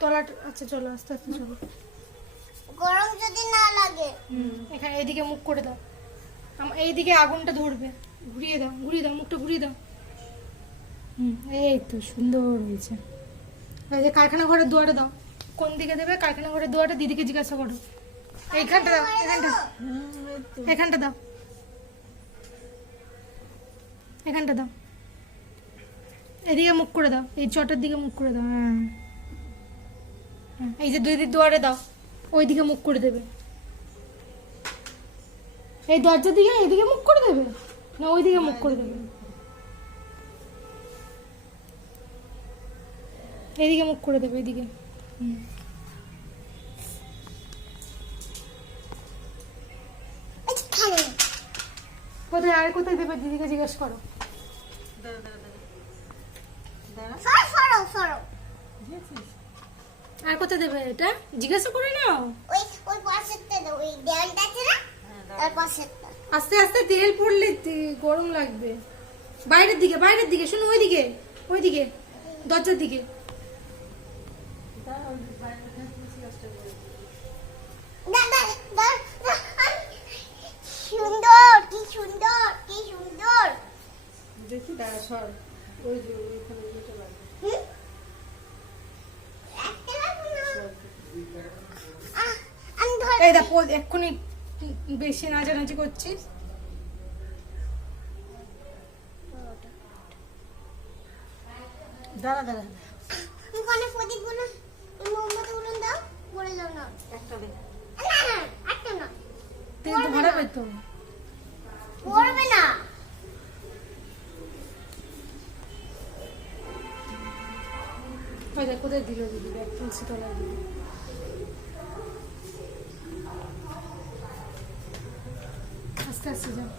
তলা আচ্ছা চলো আস্তে আস্তে চলো। গরম যদি না লাগে এখানে এইদিকে মুখ করে দাও, এইদিকে আগুনটা ধরবে, ঘুরিয়ে দাও মুখটা ঘুরিয়ে দাও। এই তো সুন্দর হয়েছে। এই যে কারখানা ঘরের দুয়ারে দাও, কোন দিকে দেবে কারখানা ঘরের দুয়ারে? দিদিকে জিজ্ঞাসা করো। এইখানটা দাও, এখানটা দাও, এখানটা দাও, এদিকে মুখ করে দাও, এই চটের দিকে মুখ করে দাও। হ্যাঁ এই যে দিদির দুয়ারে দাও, ওইদিকে মুখ করে দেবে। এই দরজার দিকে এইদিকে মুখ করে দেবে না ওইদিকে মুখ করে দেবে? এইদিকে মুখ করে দেবে, এইদিকে। কোথায় আর কোথায় দেবে দিদিকে জিজ্ঞেস করো। আর কোথায় দেবে এটা জিজ্ঞাসা করে নাও। ওই ওই পাশেরটা দাও, ওই দেয়ালটা আছে না তার পাশেরটা। আস্তে আস্তে তেল পড়লে গরম লাগবে। বাইরের দিকে শোনো, ওইদিকে দরজার দিকে। সুন্দর, কি সুন্দর, কি সুন্দর। দেখি দাঁড়া সর, ওই যে ওইখানে যেটা লাগবে। এই দেখো এক্ষুনি বেশি নাচানাচি করছিস। দাঁড়া দাঁড়া, ওখানে প্রদীপগুলো, মোমবাতিগুলো দাও, পড়ে যাও না। একটা দে। না না, একটা না, তেল তো ভরাবে তো। পড়বে না। ওই দেখ কোথায় দিল দিদি, দেখ তুলসী তলায় দিল। আস্তে আস্তে যাও।